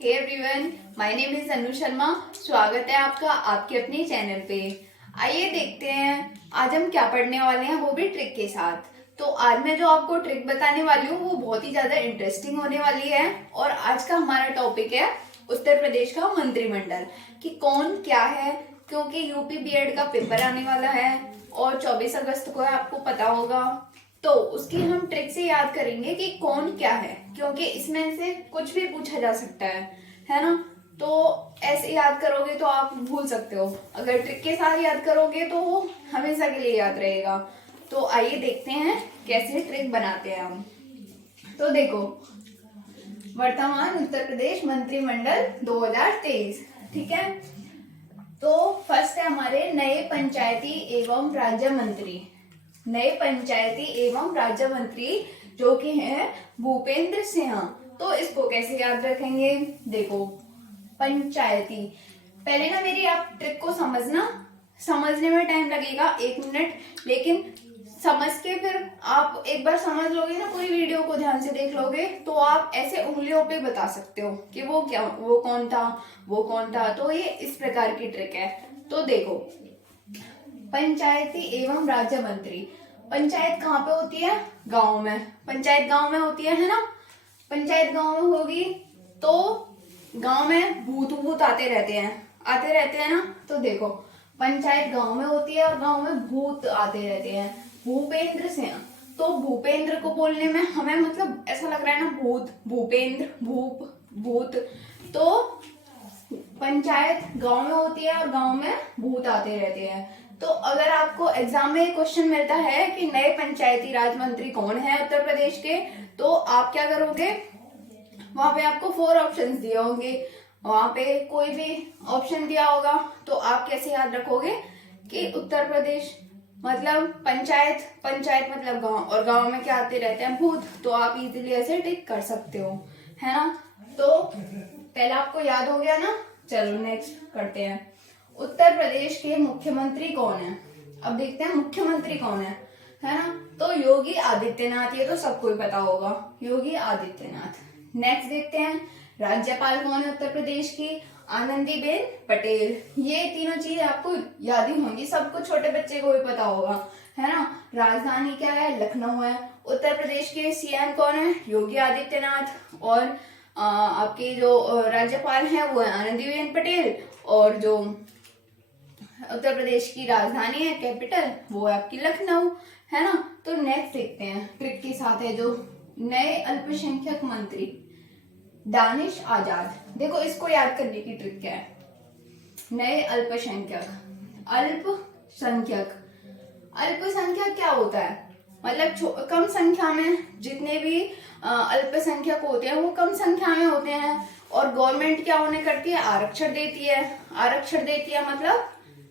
Hey everyone, my name is Anu Sharma. स्वागत है आपका आपके अपने चैनल पे। आइए देखते हैं आज हम क्या पढ़ने वाले हैं, वो भी ट्रिक के साथ। तो आज मैं जो आपको ट्रिक बताने वाली हूँ वो बहुत ही ज्यादा इंटरेस्टिंग होने वाली है। और आज का हमारा टॉपिक है उत्तर प्रदेश का मंत्रिमंडल, कि कौन क्या है, क्योंकि यूपी बीएड का पेपर आने वाला है और 24 अगस्त को है, आपको पता होगा। तो उसकी हम ट्रिक से याद करेंगे कि कौन क्या है, क्योंकि इसमें से कुछ भी पूछा जा सकता है ना। तो ऐसे याद करोगे तो आप भूल सकते हो, अगर ट्रिक के साथ याद करोगे तो वो हमेशा के लिए याद रहेगा। तो आइए देखते हैं कैसे ट्रिक बनाते हैं हम। तो देखो, वर्तमान उत्तर प्रदेश मंत्रिमंडल 2023, ठीक है। तो फर्स्ट है हमारे नए पंचायती एवं राज्य मंत्री। नए पंचायती एवं राज्य मंत्री जो कि है भूपेंद्र सिंह। तो इसको कैसे याद रखेंगे? देखो, पंचायती, पहले ना मेरी आप ट्रिक को समझना, समझने में टाइम लगेगा 1 मिनट, लेकिन समझ के फिर आप एक बार समझ लोगे ना, पूरी वीडियो को ध्यान से देख लोगे तो आप ऐसे उंगलियों पे बता सकते हो कि वो क्या, वो कौन था, वो कौन था। तो ये इस प्रकार की ट्रिक है। तो देखो, पंचायती एवं राज्य मंत्री, पंचायत कहाँ पे होती है? गांव में। पंचायत गांव में होती है ना। पंचायत गांव में होगी तो गांव में भूत भूत आते रहते हैं ना। तो देखो, पंचायत गांव में होती है और गांव में भूत आते रहते हैं। भूपेंद्र सिंह, तो भूपेंद्र को बोलने में हमें मतलब ऐसा लग रहा है ना, भूत, भूपेंद्र, भूप, भूत। तो पंचायत गांव में होती है और गांव में भूत आते रहते हैं। तो अगर आपको एग्जाम में क्वेश्चन मिलता है कि नए पंचायती राज मंत्री कौन है उत्तर प्रदेश के, तो आप क्या करोगे? वहां पे आपको 4 ऑप्शंस दिए होंगे, वहां पे कोई भी ऑप्शन दिया होगा तो आप कैसे याद रखोगे कि उत्तर प्रदेश मतलब पंचायत, पंचायत मतलब गांव, और गांव में क्या आते रहते हैं? भूत। तो आप इजीली ऐसे टिक कर सकते हो, है ना। तो पहला आपको याद हो गया ना। चलो नेक्स्ट करते हैं। उत्तर प्रदेश के मुख्यमंत्री कौन है? अब देखते हैं मुख्यमंत्री कौन है ना। तो योगी आदित्यनाथ, ये तो सबको ही पता होगा, योगी आदित्यनाथ। नेक्स्ट देखते हैं, राज्यपाल कौन है उत्तर प्रदेश की? आनंदीबेन पटेल। ये तीनों चीजें आपको याद ही होंगी, सबको, छोटे बच्चे को भी पता होगा, है ना। राजधानी क्या है? लखनऊ है। उत्तर प्रदेश के सीएम कौन है? योगी आदित्यनाथ। और आपकी जो राज्यपाल है वो है आनंदीबेन पटेल। और जो उत्तर प्रदेश की राजधानी है, कैपिटल, वो है आपकी लखनऊ, है ना। तो नेक्स्ट देखते हैं, ट्रिक के साथ है जो नए अल्पसंख्यक मंत्री दानिश आजाद। देखो, इसको याद करने की ट्रिक क्या है? नए अल्पसंख्यक, अल्पसंख्यक, अल्पसंख्यक क्या होता है? मतलब कम संख्या में, जितने भी अल्पसंख्यक होते हैं वो कम संख्या में होते हैं। और गवर्नमेंट क्या उन्हें करती है? आरक्षण देती है। आरक्षण देती है मतलब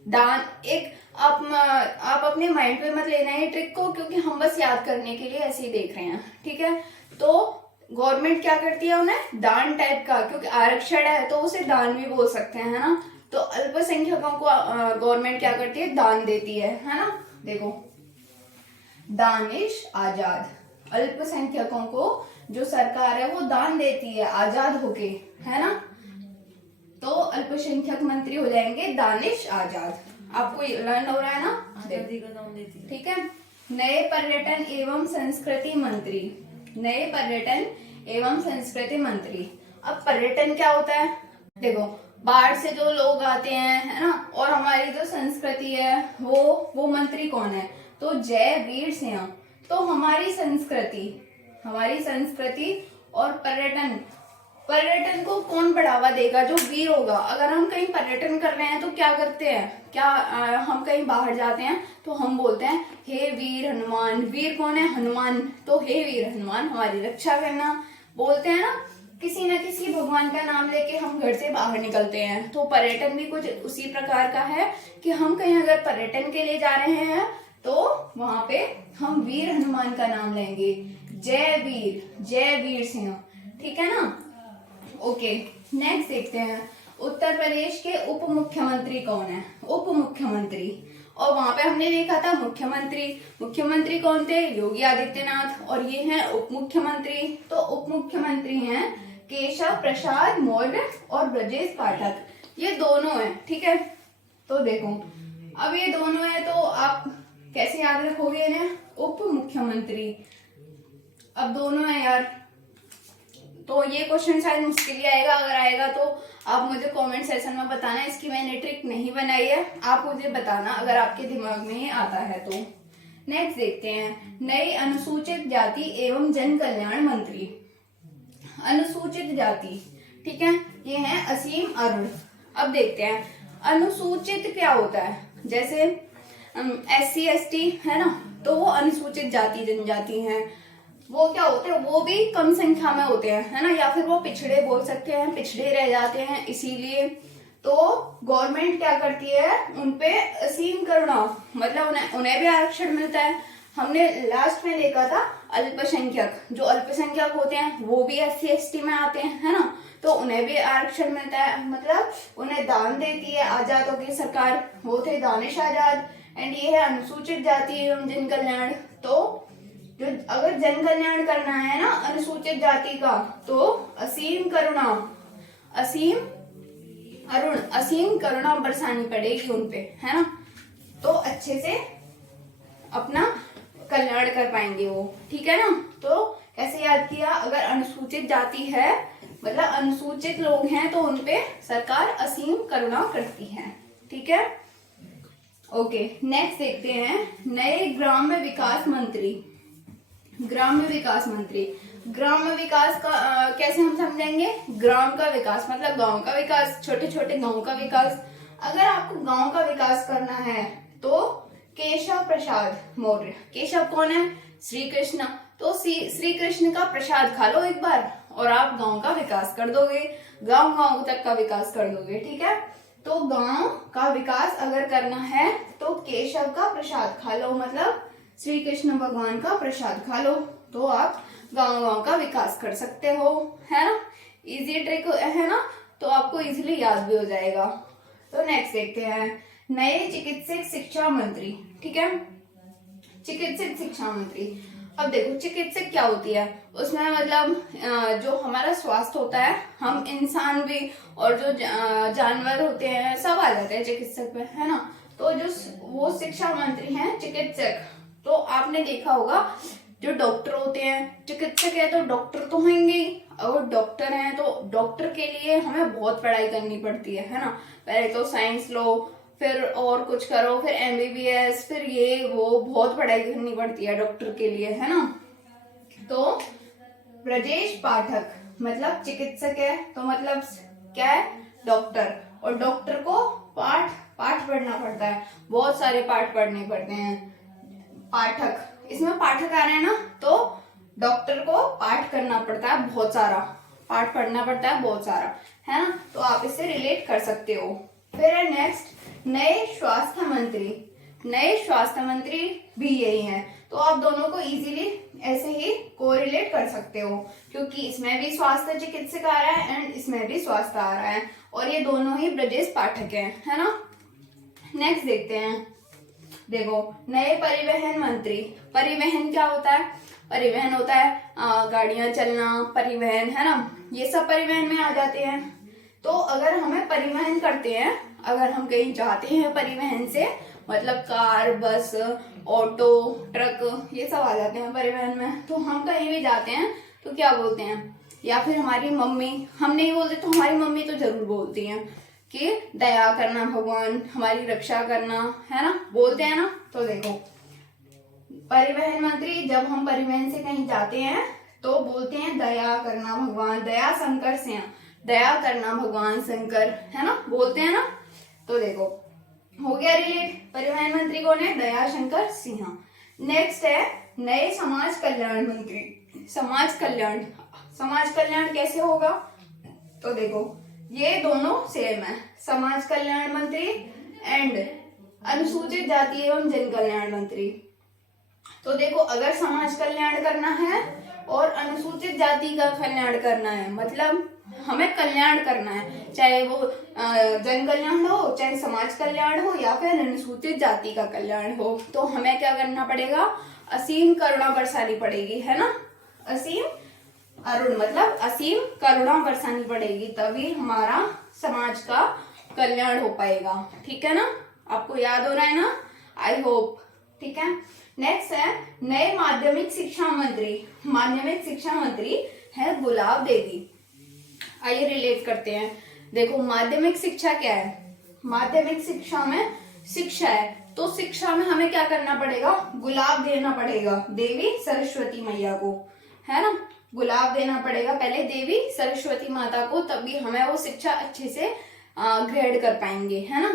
दान। एक आप अपने माइंड पे मत लेना है ट्रिक को, क्योंकि हम बस याद करने के लिए ऐसे ही देख रहे हैं, ठीक है। तो गवर्नमेंट क्या करती है? उन्हें दान टाइप का, क्योंकि आरक्षण है तो उसे दान भी बोल सकते हैं, है ना। तो अल्पसंख्यकों को गवर्नमेंट क्या करती है? दान देती है ना। देखो, दानिश आजाद, अल्पसंख्यकों को जो सरकार है वो दान देती है आजाद होके, है ना। तो अल्पसंख्यक मंत्री हो जाएंगे दानिश आजाद। आपको लर्न हो रहा है ना? ठीक है। नए पर्यटन एवं संस्कृति मंत्री, नए पर्यटन एवं संस्कृति मंत्री। अब पर्यटन क्या होता है? देखो, बाहर से जो लोग आते हैं, है ना, और हमारी जो संस्कृति है वो मंत्री कौन है? तो जय वीर सिंह। तो हमारी संस्कृति और पर्यटन, पर्यटन को कौन बढ़ावा देगा? जो वीर होगा। अगर हम कहीं पर्यटन कर रहे हैं तो क्या करते हैं? हम कहीं बाहर जाते हैं तो हम बोलते हैं हे वीर हनुमान। वीर कौन है? हनुमान। तो हे वीर हनुमान, हमारी रक्षा करना, बोलते हैं ना। किसी न किसी भगवान का नाम लेके हम घर से बाहर निकलते हैं। तो पर्यटन भी कुछ उसी प्रकार का है कि हम कहीं अगर पर्यटन के लिए जा रहे हैं तो वहां पे हम वीर हनुमान का नाम लेंगे, जय वीर सिंह, ठीक है ना। ओके, नेक्स्ट देखते हैं, उत्तर प्रदेश के उप मुख्यमंत्री कौन है? उप मुख्यमंत्री। और वहां पे हमने देखा था मुख्यमंत्री, मुख्यमंत्री कौन थे? योगी आदित्यनाथ। और ये हैं उप मुख्यमंत्री। तो उप मुख्यमंत्री हैं केशव प्रसाद मौर्य और ब्रजेश पाठक, ये दोनों हैं, ठीक है। तो देखो अब ये दोनों हैं तो आप कैसे याद रखोगे इन्हें? उप मुख्यमंत्री, अब दोनों हैं यार, तो ये क्वेश्चन शायद मुश्किल ही आएगा। अगर आएगा तो आप मुझे कमेंट सेक्शन में बताना, इसकी मैंने ट्रिक नहीं बनाई है, आप मुझे बताना अगर आपके दिमाग में ये आता है तो। नेक्स्ट देखते हैं, नए अनुसूचित जाति एवं जन कल्याण मंत्री। अनुसूचित जाति, ठीक है, ये है असीम अरुण। अब देखते हैं अनुसूचित क्या होता है। जैसे SC ST है ना, तो वो अनुसूचित जाति जनजाति हैं। वो क्या होते हैं, वो भी कम संख्या में होते हैं, है ना, या फिर वो पिछड़े बोल सकते हैं, पिछड़े रह जाते हैं। इसीलिए तो गवर्नमेंट क्या करती है, उनपे असीम करुणा, मतलब उन्हें भी आरक्षण मिलता है। हमने लास्ट में देखा था अल्पसंख्यक, जो अल्पसंख्यक होते हैं वो भी SC ST में आते हैं, है ना, तो उन्हें भी आरक्षण मिलता है, मतलब उन्हें दान देती है आजादों की सरकार, वो थे दानिश आजाद। एंड ये है अनुसूचित जाति एवं जन कल्याण। तो जो अगर जन कल्याण करना है ना अनुसूचित जाति का, तो असीम करुणा, असीम अरुण, असीम करुणा बरसानी पड़ेगी उनपे, है ना, तो अच्छे से अपना कल्याण कर पाएंगे वो, ठीक है ना। तो कैसे याद किया, अगर अनुसूचित जाति है मतलब अनुसूचित लोग हैं तो उनपे सरकार असीम करुणा करती है, ठीक है। ओके, नेक्स्ट देखते हैं नए ग्राम्य विकास मंत्री। ग्राम्य विकास मंत्री, ग्राम्य विकास का कैसे हम समझेंगे? ग्राम का विकास मतलब गांव का विकास, छोटे छोटे गांव का विकास। अगर आपको गांव का विकास करना है तो केशव प्रसाद मौर्य। केशव कौन है? श्री कृष्ण। तो श्री कृष्ण का प्रसाद खा लो एक बार और आप गांव का विकास कर दोगे, गांव गांव तक का विकास कर दोगे, ठीक है। तो गांव का विकास अगर करना है तो केशव का प्रसाद खा लो, मतलब श्री कृष्ण भगवान का प्रसाद खा लो, तो आप गांव गांव का विकास कर सकते हो, है ना। इजी ट्रिक है ना, तो आपको इजीली याद भी हो जाएगा। तो नेक्स्ट देखते हैं नए चिकित्सक शिक्षा मंत्री, ठीक है। चिकित्सक शिक्षा मंत्री, अब देखो चिकित्सक क्या होती है, उसमें मतलब जो हमारा स्वास्थ्य होता है, हम इंसान भी और जो जानवर होते हैं सब आ जाते हैं चिकित्सक पे, है ना। तो जो वो शिक्षा मंत्री हैं चिकित्सक, तो आपने देखा होगा जो डॉक्टर होते हैं, चिकित्सक है तो डॉक्टर तो होंगे ही, और डॉक्टर हैं तो डॉक्टर के लिए हमें बहुत पढ़ाई करनी पड़ती है ना। पहले तो साइंस लो, फिर और कुछ करो, फिर MBBS, फिर ये वो बहुत पढ़ाई करनी पड़ती है डॉक्टर के लिए, है ना। तो ब्रजेश पाठक मतलब चिकित्सक है, तो मतलब क्या है, डॉक्टर। और डॉक्टर को पाठ पढ़ना पड़ता है, बहुत सारे पाठ पढ़ने पड़ते हैं। पाठक, इसमें पाठक आ रहे हैं ना, तो डॉक्टर को पाठ करना पड़ता है, बहुत सारा पाठ पढ़ना पड़ता है, बहुत सारा, है ना। तो आप इससे रिलेट कर सकते हो। फिर है नेक्स्ट नए स्वास्थ्य मंत्री। नए स्वास्थ्य मंत्री भी यही हैं, तो आप दोनों को इजीली ऐसे ही कोरिलेट कर सकते हो, क्योंकि इसमें भी स्वास्थ्य चिकित्सक आ रहा है एंड इसमें भी स्वास्थ्य आ रहा है, और ये दोनों ही ब्रजेश पाठक हैं, है ना। नेक्स्ट देखते हैं, देखो नए परिवहन मंत्री। परिवहन क्या होता है? परिवहन होता है गाड़ियां चलना, परिवहन, है ना, ये सब परिवहन में आ जाते हैं। तो अगर हमें परिवहन करते हैं, अगर हम कहीं जाते हैं परिवहन से, मतलब कार, बस, ऑटो, ट्रक, ये सब आ जाते हैं परिवहन में। तो हम कहीं भी जाते हैं तो क्या बोलते हैं, या फिर हमारी मम्मी, हम नहीं बोलते तो हमारी मम्मी तो जरूर बोलती हैं कि दया करना भगवान, हमारी रक्षा करना, है ना, बोलते हैं ना। तो देखो परिवहन मंत्री, जब हम परिवहन से कहीं जाते हैं तो बोलते हैं दया करना भगवान, दया शंकर से, दया करना भगवान शंकर, है ना, बोलते हैं ना। तो देखो हो गया रिलेट, परिवहन मंत्री कौन है? दया शंकर सिंह। नेक्स्ट है नए समाज कल्याण मंत्री। समाज कल्याण, समाज कल्याण कैसे होगा? तो देखो ये दोनों सेम है, समाज कल्याण मंत्री एंड अनुसूचित जाति एवं जन कल्याण मंत्री। तो देखो अगर समाज कल्याण करना है और अनुसूचित जाति का कल्याण करना है, मतलब हमें कल्याण करना है, चाहे वो जन कल्याण हो, चाहे समाज कल्याण हो, या फिर अनुसूचित जाति का कल्याण हो, तो हमें क्या करना पड़ेगा? असीम करुणा बरसानी पड़ेगी, है ना। असीम अरुण मतलब असीम करुणा बरसानी पड़ेगी, तभी हमारा समाज का कल्याण हो पाएगा। ठीक है ना, आपको याद हो रहा है ना, आई होप। ठीक है, नेक्स्ट है नए माध्यमिक शिक्षा मंत्री। माध्यमिक शिक्षा मंत्री है गुलाब देवी। आइए रिलेट करते हैं। देखो माध्यमिक शिक्षा क्या है, माध्यमिक शिक्षा में शिक्षा है, तो शिक्षा में हमें क्या करना पड़ेगा, गुलाब देना पड़ेगा देवी सरस्वती मैया को, है ना, गुलाब देना पड़ेगा पहले देवी सरस्वती माता को, तभी हमें वो शिक्षा अच्छे से ग्रेड कर पाएंगे, है ना।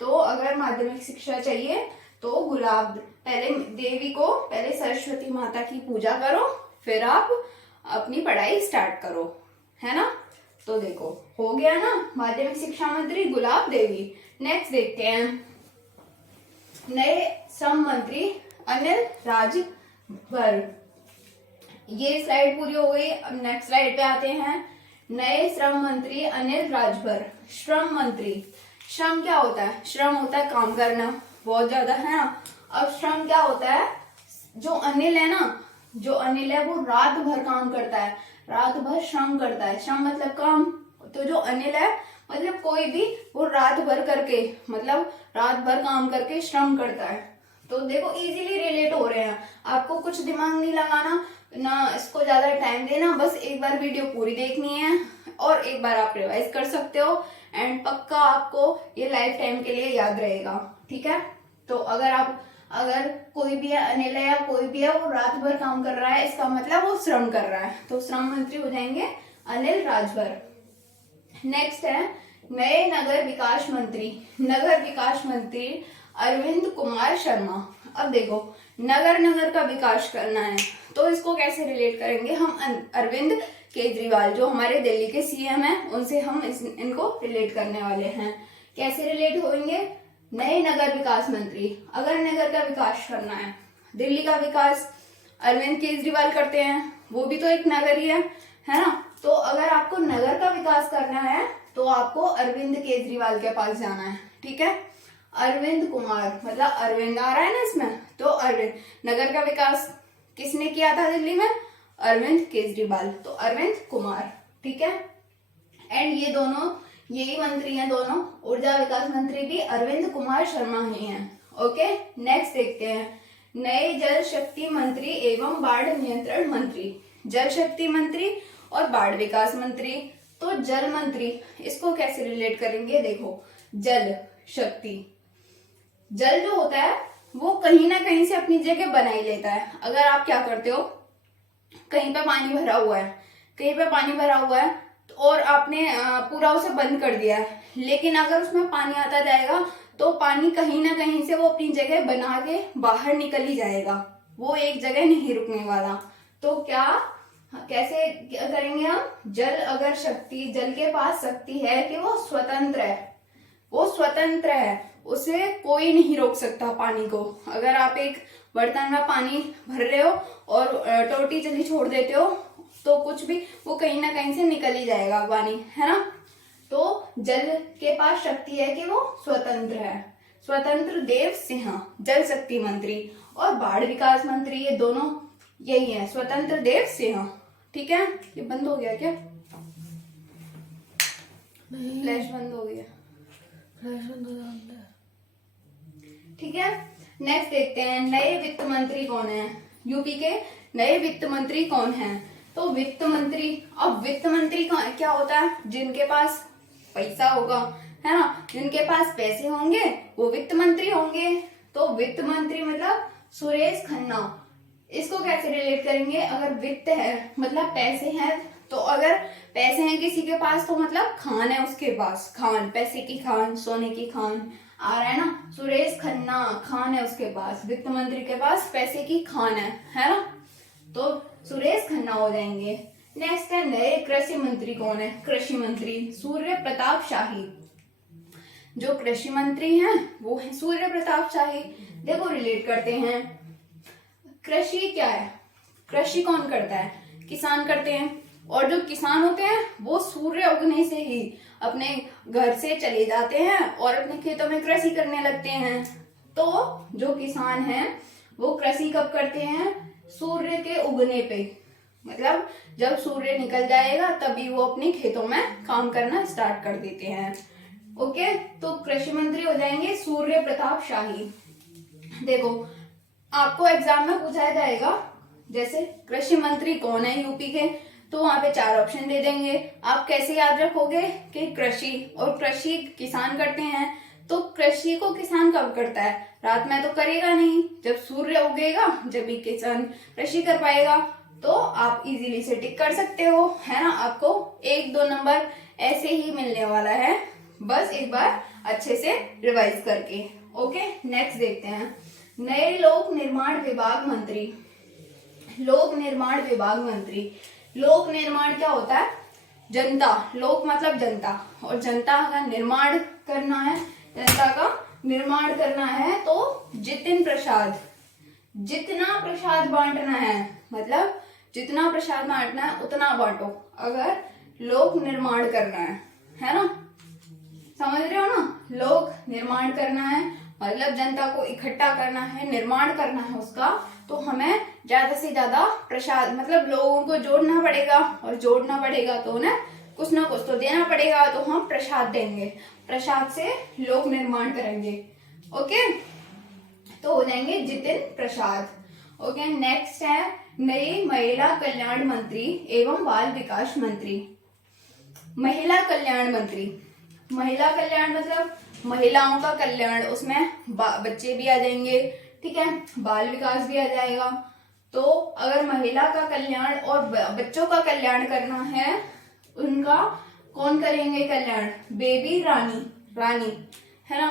तो अगर माध्यमिक शिक्षा चाहिए तो गुलाब, पहले देवी को, पहले सरस्वती माता की पूजा करो, फिर आप अपनी पढ़ाई स्टार्ट करो, है ना। तो देखो हो गया ना, माध्यमिक शिक्षा मंत्री गुलाब देवी। नेक्स्ट देखते हैं नए श्रम मंत्री अनिल राजभर। ये स्लाइड पूरी हो गई, अब नेक्स्ट स्लाइड पे आते हैं। नए श्रम मंत्री अनिल राजभर। श्रम मंत्री, श्रम क्या होता है, श्रम होता है काम करना, बहुत ज्यादा, है ना। अब श्रम क्या होता है, जो अनिल है ना, जो अनिल है वो रात भर काम करता है, रात भर श्रम करता है, श्रम मतलब काम, तो जो अनिल है मतलब कोई भी, वो रात भर करके, मतलब रात भर काम करके श्रम करता है। तो देखो इजीली रिलेट हो रहे हैं, आपको कुछ दिमाग नहीं लगाना ना, इसको ज्यादा टाइम देना, बस एक बार वीडियो पूरी देखनी है और एक बार आप रिवाइज कर सकते हो, एंड पक्का आपको ये लाइफ टाइम के लिए याद रहेगा। ठीक है, तो अगर कोई भी है, अनिल है या कोई भी है, वो रात भर काम कर रहा है, इसका मतलब वो श्रम कर रहा है, तो श्रम मंत्री हो जाएंगे अनिल राजभर। नेक्स्ट है नए नगर विकास मंत्री। नगर विकास मंत्री अरविंद कुमार शर्मा। अब देखो नगर का विकास करना है, तो इसको कैसे रिलेट करेंगे हम, अरविंद केजरीवाल जो हमारे दिल्ली के सीएम हैं, उनसे हम इनको रिलेट करने वाले हैं। कैसे रिलेट होंगे, नए नगर विकास मंत्री, अगर नगर का विकास करना है, दिल्ली का विकास अरविंद केजरीवाल करते हैं, वो भी तो एक नगर ही है ना। तो अगर आपको नगर का विकास करना है तो आपको अरविंद केजरीवाल के पास जाना है। ठीक है, अरविंद कुमार मतलब अरविंद आ रहा है ना इसमें, तो अरविंद, नगर का विकास किसने किया था दिल्ली में, अरविंद केजरीवाल, तो अरविंद कुमार। ठीक है, एंड ये दोनों यही मंत्री हैं दोनों, ऊर्जा विकास मंत्री भी अरविंद कुमार शर्मा ही हैं। ओके, नेक्स्ट देखते हैं नए जल शक्ति मंत्री एवं बाढ़ नियंत्रण मंत्री। जल शक्ति मंत्री और बाढ़ विकास मंत्री, तो जल मंत्री, इसको कैसे रिलेट करेंगे, देखो जल शक्ति, जल जो होता है वो कहीं ना कहीं से अपनी जगह बना ही लेता है। अगर आप क्या करते हो, कहीं पे पानी भरा हुआ है, कहीं पे पानी भरा हुआ है और आपने पूरा उसे बंद कर दिया है, लेकिन अगर उसमें पानी आता जाएगा तो पानी कहीं ना कहीं से वो अपनी जगह बना के बाहर निकल ही जाएगा, वो एक जगह नहीं रुकने वाला। तो क्या कैसे करेंगे हम, जल अगर शक्ति, जल के पास शक्ति है कि वो स्वतंत्र है, वो स्वतंत्र है, उसे कोई नहीं रोक सकता पानी को। अगर आप एक बर्तन में पानी भर रहे हो और टोटी चली छोड़ देते हो तो कुछ भी, वो कहीं ना कहीं से निकल ही जाएगा पानी, है ना। तो जल के पास शक्ति है कि वो स्वतंत्र है। स्वतंत्र देव सिंह जल शक्ति मंत्री और बाढ़ विकास मंत्री, ये दोनों यही है, स्वतंत्र देव सिंह। ठीक है, ये बंद हो गया क्या, फ्लैश बंद हो गया, फ्लैश बंद हो जाता है। ठीक है, नेक्स्ट देखते हैं नए वित्त मंत्री कौन है। यूपी के नए वित्त मंत्री कौन है, तो वित्त मंत्री, अब वित्त मंत्री क्या होता है, जिनके पास पैसा होगा, है ना, जिनके पास पैसे होंगे वो वित्त मंत्री होंगे। तो वित्त मंत्री मतलब सुरेश खन्ना। इसको कैसे रिलेट करेंगे, अगर वित्त है मतलब पैसे हैं, तो अगर पैसे हैं किसी के पास तो मतलब खान है उसके पास, खान, पैसे की खान, सोने की खान आ रहा है ना, सुरेश खन्ना खान है उसके पास, वित्त मंत्री के पास पैसे की खान है ना, तो सुरेश खन्ना हो जाएंगे। नेक्स्ट है नए कृषि मंत्री कौन है, कृषि मंत्री सूर्य प्रताप शाही। जो कृषि मंत्री हैं वो है सूर्य प्रताप शाही। देखो रिलेट करते हैं, कृषि क्या है, कृषि कौन करता है, किसान करते हैं, और जो किसान होते हैं वो सूर्य उगने से ही अपने घर से चले जाते हैं और अपने खेतों में कृषि करने लगते हैं। तो जो किसान हैं वो कृषि कब करते हैं, सूर्य के उगने पे, मतलब जब सूर्य निकल जाएगा तभी वो अपने खेतों में काम करना स्टार्ट कर देते हैं। ओके, तो कृषि मंत्री हो जाएंगे सूर्य प्रताप शाही। देखो आपको एग्जाम में पूछा जाएगा जैसे कृषि मंत्री कौन है यूपी के, तो वहां पे 4 ऑप्शन दे देंगे। आप कैसे याद रखोगे कि कृषि, और कृषि किसान करते हैं, तो कृषि को किसान कब करता है, रात में तो करेगा नहीं, जब सूर्य उगेगा जब भी किसान कृषि कर पाएगा। तो आप इजीली से टिक कर सकते हो, है ना। आपको 1-2 नंबर ऐसे ही मिलने वाला है, बस एक बार अच्छे से रिवाइज करके। ओके, नेक्स्ट देखते हैं। नए लोक निर्माण विभाग मंत्री। लोक निर्माण विभाग मंत्री, लोक निर्माण क्या होता है, जनता, लोक मतलब जनता, और जनता का निर्माण करना है, जनता का निर्माण करना है, तो जितिन प्रसाद, जितना प्रसाद बांटना है, मतलब जितना प्रसाद बांटना है उतना बांटो, अगर लोक निर्माण करना है ना, समझ रहे हो ना। लोक निर्माण करना है मतलब जनता को इकट्ठा करना है, निर्माण करना है उसका, तो हमें ज्यादा से ज्यादा प्रसाद, मतलब लोगों को जोड़ना पड़ेगा, और जोड़ना पड़ेगा तो उन्हें कुछ ना कुछ तो देना पड़ेगा, तो हम प्रसाद देंगे, प्रसाद से लोक निर्माण करेंगे। ओके, तो हो जाएंगे जितिन प्रसाद। ओके, नेक्स्ट है नई महिला कल्याण मंत्री एवं बाल विकास मंत्री। महिला कल्याण मंत्री, महिला कल्याण मतलब महिलाओं का कल्याण, उसमें बच्चे भी आ जाएंगे, ठीक है, बाल विकास भी आ जाएगा। तो अगर महिला का कल्याण और बच्चों का कल्याण करना है, उनका कौन करेंगे कल्याण, बेबी रानी, रानी, है ना।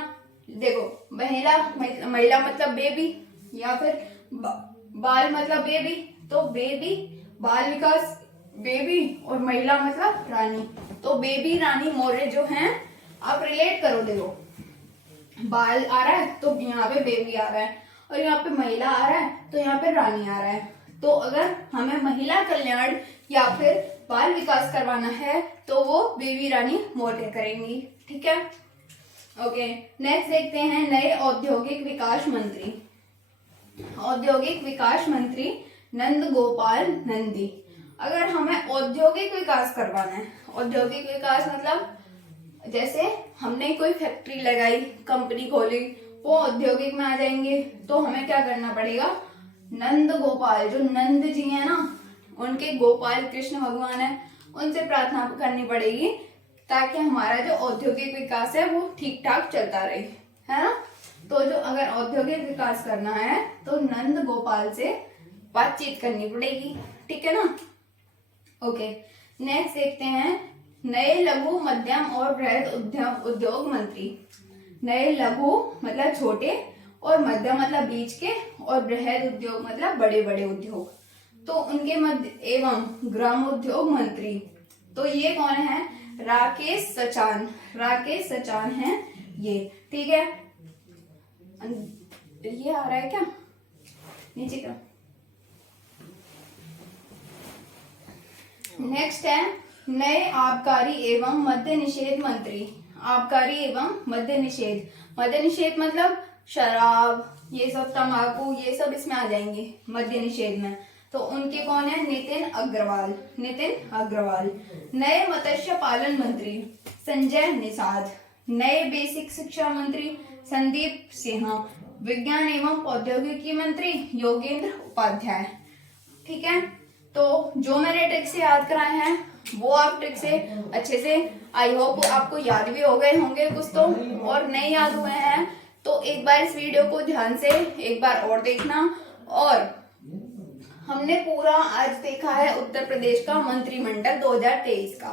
देखो महिला मतलब बेबी, या फिर बाल मतलब बेबी, तो बेबी, बाल विकास बेबी, और महिला मतलब रानी, तो बेबी रानी मौर्य जो हैं, आप रिलेट करो। देखो बाल आ रहा है तो यहाँ पे बेबी आ रहा है, और यहाँ पे महिला आ रहा है तो यहाँ पे रानी आ रहा है। तो अगर हमें महिला कल्याण या फिर बाल विकास करवाना है तो वो बेबी रानी मौर्य करेंगी, ठीक है। ओके, नेक्स्ट देखते हैं नए औद्योगिक विकास मंत्री। औद्योगिक विकास मंत्री नंद गोपाल नंदी। अगर हमें औद्योगिक विकास करवाना है, औद्योगिक विकास मतलब जैसे हमने कोई फैक्ट्री लगाई, कंपनी खोली, वो औद्योगिक में आ जाएंगे, तो हमें क्या करना पड़ेगा, नंद गोपाल, जो नंद जी है ना, उनके गोपाल कृष्ण भगवान है, उनसे प्रार्थना करनी पड़ेगी, ताकि हमारा जो औद्योगिक विकास है वो ठीक ठाक चलता रहे, है ना। तो जो अगर औद्योगिक विकास करना है तो नंद गोपाल से बातचीत करनी पड़ेगी, ठीक है ना। ओके, नेक्स्ट देखते हैं नए लघु मध्यम और बृहद उद्योग मंत्री। नए लघु मतलब छोटे, और मध्यम मतलब बीच के, और बृहद उद्योग मतलब बड़े बड़े उद्योग, तो उनके मध्य एवं ग्राम उद्योग मंत्री, तो ये कौन है, राकेश सचान, राकेश सचान है ये, ठीक है। ये आ रहा है क्या नीचे का। नेक्स्ट है नए आबकारी एवं मद्य निषेध मंत्री। आबकारी एवं मद्य निषेध, मद्य निषेध मतलब शराब, ये सब तंबाकू, ये सब इसमें आ जाएंगे मद्य निषेध में, तो उनके कौन है, नितिन अग्रवाल, नितिन अग्रवाल। नए मत्स्य पालन मंत्री संजय निषाद। नए बेसिक शिक्षा मंत्री संदीप सिंह। विज्ञान एवं प्रौद्योगिकी मंत्री योगेंद्र उपाध्याय, ठीक है। तो जो मैंने ट्रिक से याद कराए हैं वो आप ट्रिक से अच्छे से, आई होप आपको याद भी हो गए होंगे कुछ तो, और नहीं याद हुए हैं तो एक बार इस वीडियो को ध्यान से एक बार और देखना। और हमने पूरा आज देखा है उत्तर प्रदेश का मंत्रिमंडल 2023 का,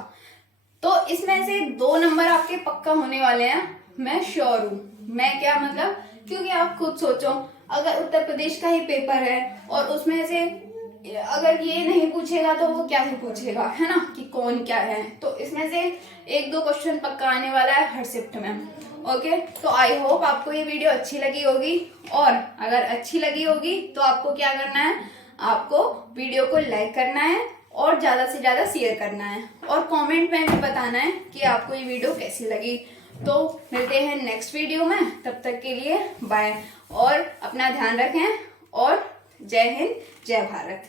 तो इसमें से 2 नंबर आपके पक्का होने वाले हैं, मैं श्योर हूँ। मैं क्या मतलब, क्योंकि आप खुद सोचो, अगर उत्तर प्रदेश का ही पेपर है और उसमें से अगर ये नहीं पूछेगा तो वो क्या ही पूछेगा, है ना, कि कौन क्या है। तो इसमें से 1-2 क्वेश्चन पक्का आने वाला है हर शिफ्ट में। ओके, तो आई होप आपको ये वीडियो अच्छी लगी होगी, और अगर अच्छी लगी होगी तो आपको क्या करना है, आपको वीडियो को लाइक करना है और ज्यादा से ज्यादा शेयर करना है, और कमेंट में भी बताना है कि आपको ये वीडियो कैसी लगी। तो मिलते हैं नेक्स्ट वीडियो में, तब तक के लिए बाय, और अपना ध्यान रखें, और जय हिंद जय भारत।